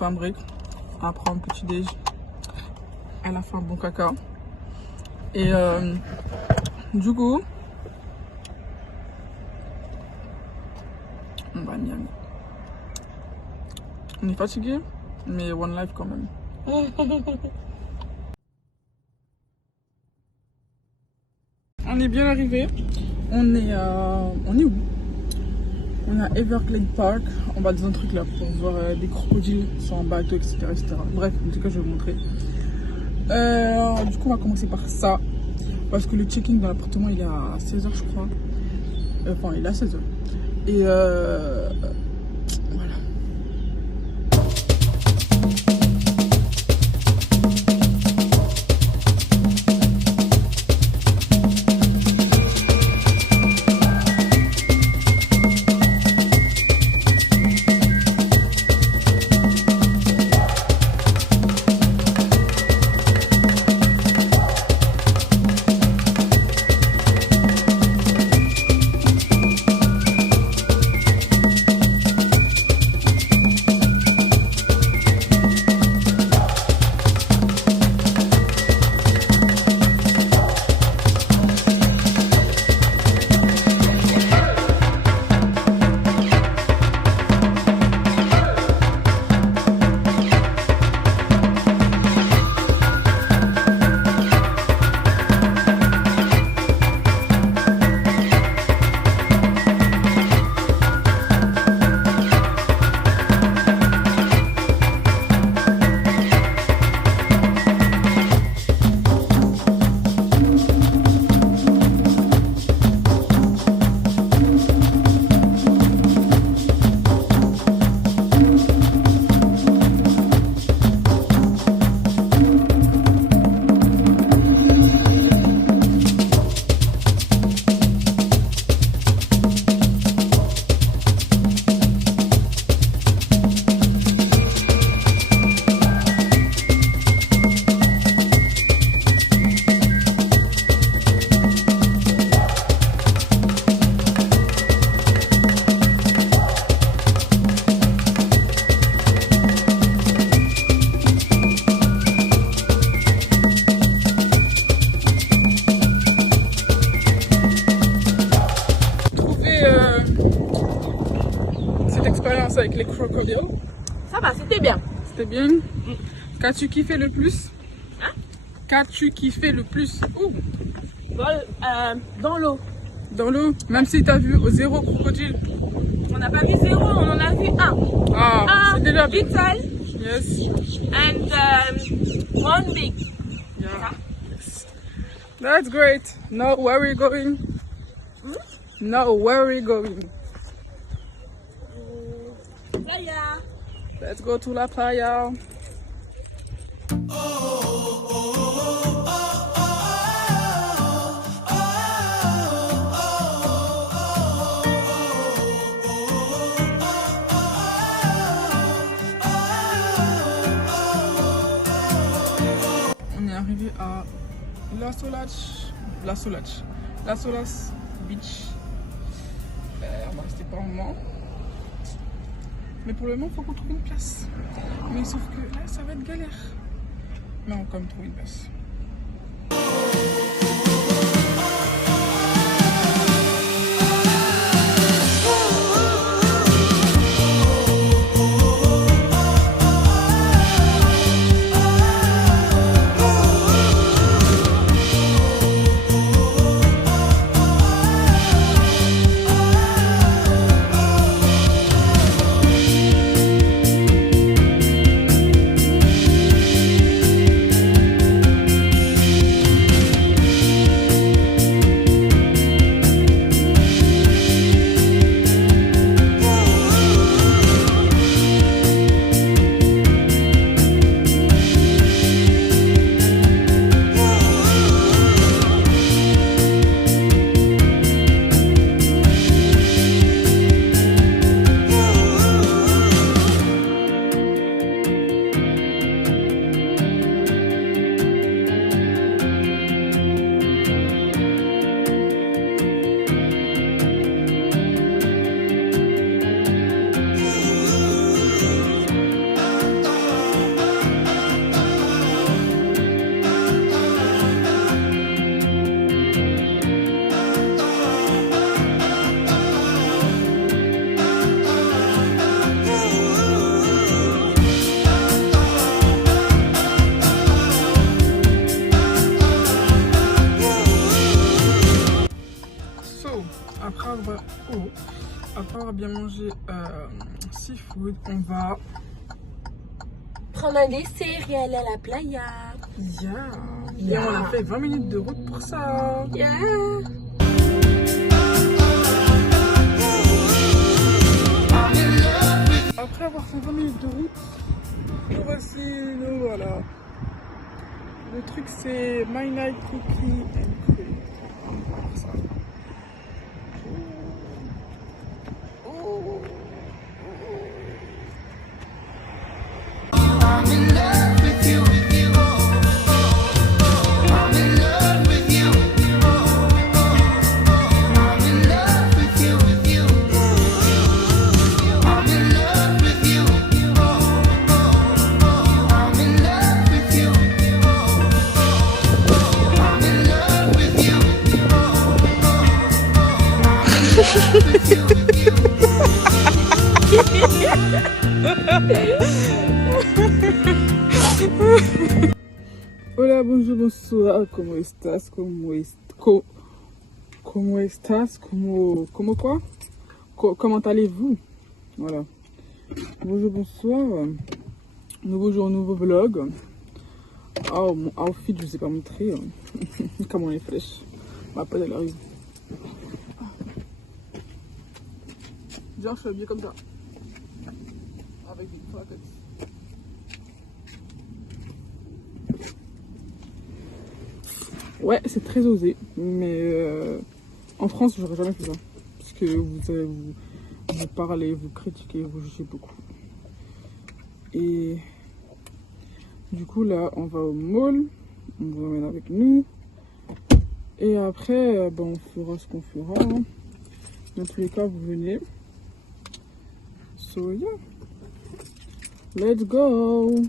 fait un break. Après un petit déj. Elle a fait un bon caca. Et du coup, on va à Miami. On est fatigué, mais one life quand même. On est bien arrivé. On est où? On est à Everglades Park. On va dans un truc là pour voir des crocodiles sur un bateau, etc., etc. Bref, en tout cas, je vais vous montrer. Du coup, on va commencer par ça. Parce que le check-in dans l'appartement, il est à 16h, je crois. Enfin, il est à 16h. Et voilà. Avec les crocodiles. Ça va, c'était bien. C'était bien. Qu'as-tu kiffé le plus? Hein? Qu'as-tu kiffé le plus? Où? Dans l'eau. Dans l'eau? Même si tu as vu au 0 crocodile? On n'a pas vu 0, on en a vu 1. Ah, c'est déjà bien. Little. Yes. And one big. Yeah. Yes. That's great. Now where are we going? Now where are we going? Playa. Let's go to la playa. On est arrivé à La Solas Beach. On va rester pas un moment. Mais pour le moment, il faut qu'on trouve une place. Mais sauf que là, ça va être galère. Mais on va quand même trouver une place. euros. Après avoir bien mangé seafood, on va prendre un dessert et aller à la playa. Et on a fait 20 minutes de route pour ça. Après avoir fait 20 minutes de route, nous voici, nous voilà. Le truc c'est My Night Cookie and Cream. On va voir ça. Hola, bonjour, bonsoir, ¿cómo estás? ¿Cómo estás? ¿Cómo quoi? Comment allez-vous? Voilà. Bonjour, bonsoir. Nouveau jour, nouveau vlog. Oh, mon outfit, je ne vous ai pas montré. Comme on est fraîche. Ma pote, elle arrive. Genre, je suis habillée comme ça. Avec des plaquettes. Ouais, c'est très osé, mais en France, j'aurais jamais fait ça. Parce que vous parlez, vous critiquez, vous jugez beaucoup. Et du coup, là, on va au mall, on vous emmène avec nous. Et après, on fera ce qu'on fera. Dans tous les cas, vous venez. So, yeah. Let's go!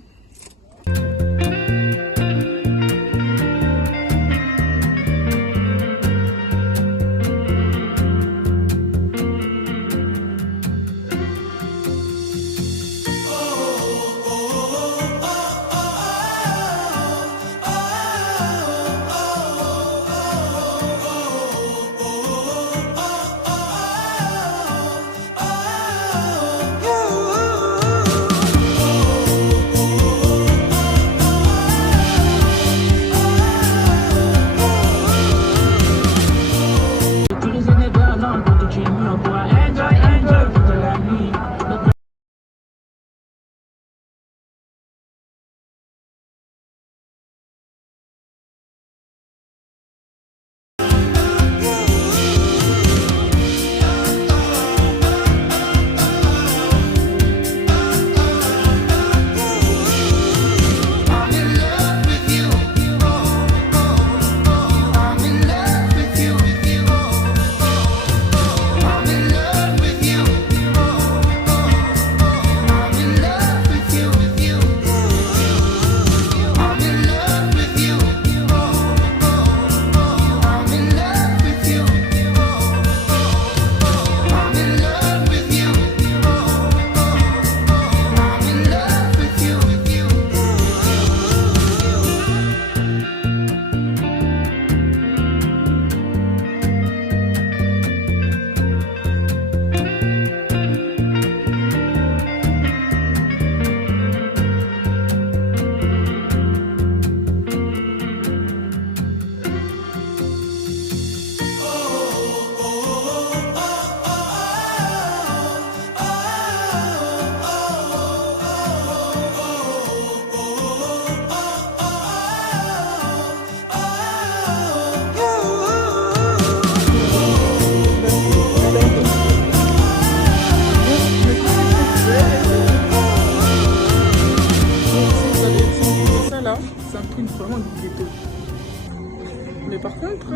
Mais par contre,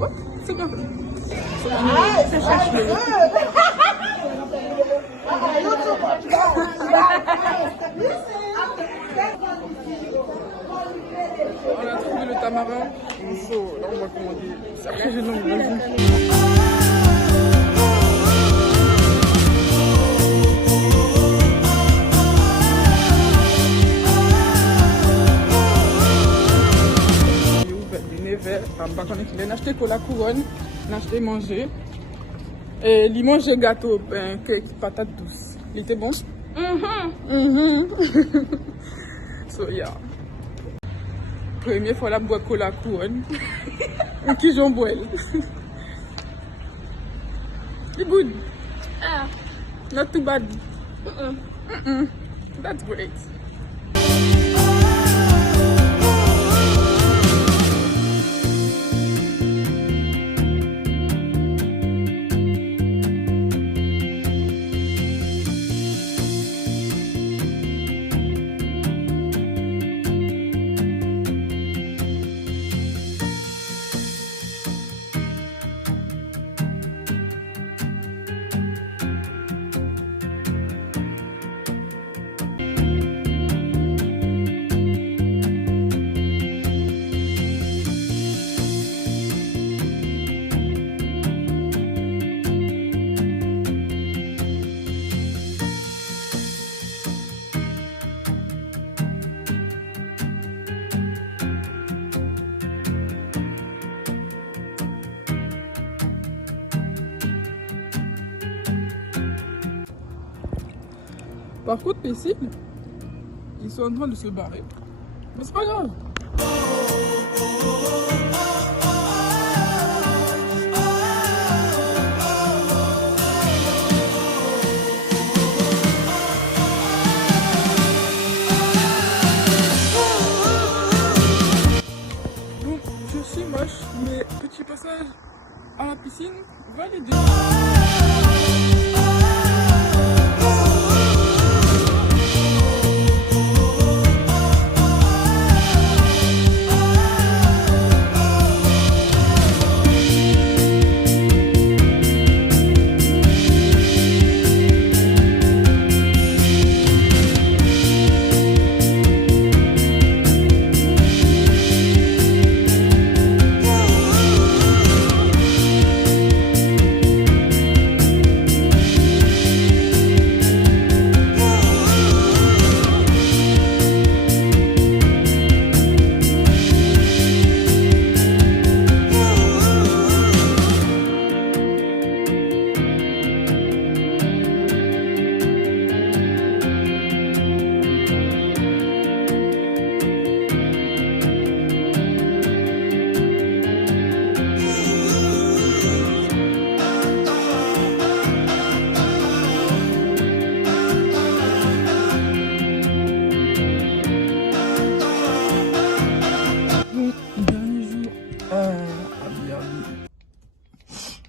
ouais, c'est bien fait. Ça cherche le... On a trouvé le tamarin. Là, on va commander. C'est après, j'ai nommé par contre, il a acheté pour la couronne, il a acheté manger. Et limon, j'ai gâteau, pain, cake, patate douce. Il était bon? So, yeah. Première fois là, je bois cola couronne. Et qui j'en bois? It's good. Ah. Not too bad. That's great. Par contre, Pessil, ils sont en train de se barrer. Mais c'est pas grave. Bon, je suis moche, mais petit passage à la piscine va l'aider.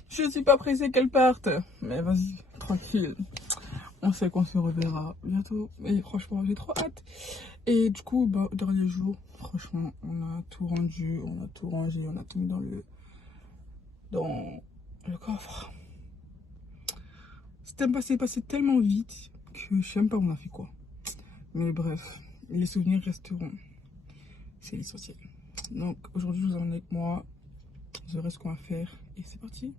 Je suis pas pressée qu'elle parte, mais vas-y, tranquille. On sait qu'on se reverra bientôt. Et franchement, j'ai trop hâte. Et du coup, bah, dernier jour, franchement, on a tout rendu, on a tout rangé, on a tout mis dans le coffre. C'est passé tellement vite que je sais même pas où on a fait quoi. Mais bref, les souvenirs resteront. C'est l'essentiel. Donc aujourd'hui, je vous emmène avec moi. Je verrai ce qu'on va faire. Et c'est parti.